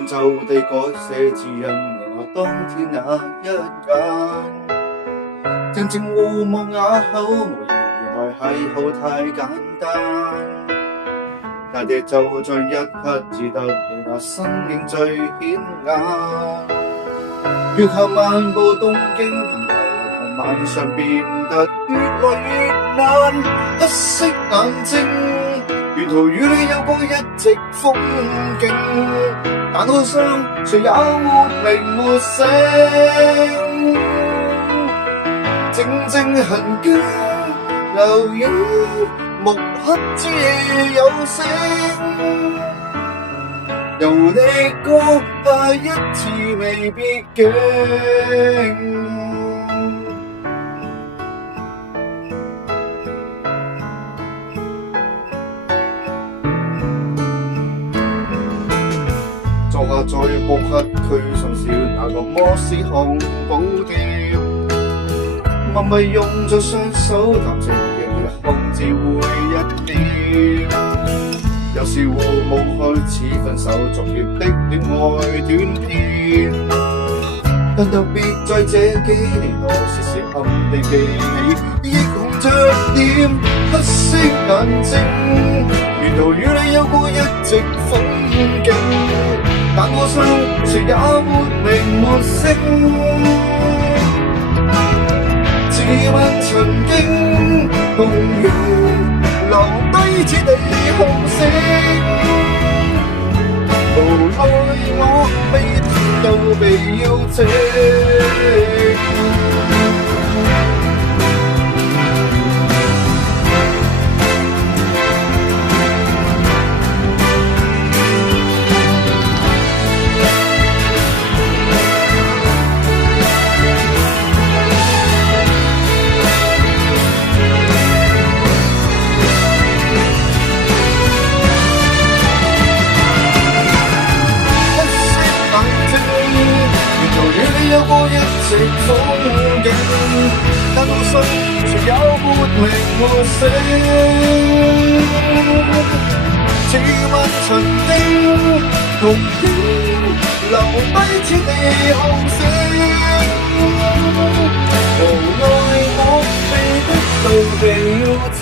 溫柔地改寫指引我當天那一眼，靜靜互望啞口無言，原來邂逅太簡單。那夜就在一刻只得你那身影最顯眼。月下漫步東京銀河，晚上變得越來越難。黑色眼睛，沿途與你有過一直風景，但好像誰也沒名沒姓。靜靜痕跡留影，木刻之夜有聲，由你過下一次未必驚。坐下在博客區上笑那個摩斯漢堡店，默默用咗雙手談情，仍然控制會一點。有時互無開始分手，昨夜的戀愛短片，但特別在這幾年內，時時暗地記起，憶紅着臉，黑色眼睛，沿途與你有過一直風景，但我想誰也沒名沒姓。自問曾經同樣留低此地後聲，無奈我未聽到被邀請。有過一直風景，但我信誰也沒名沒姓。似問曾經同樣留低此地後聲，無奈我被逼到被邀請。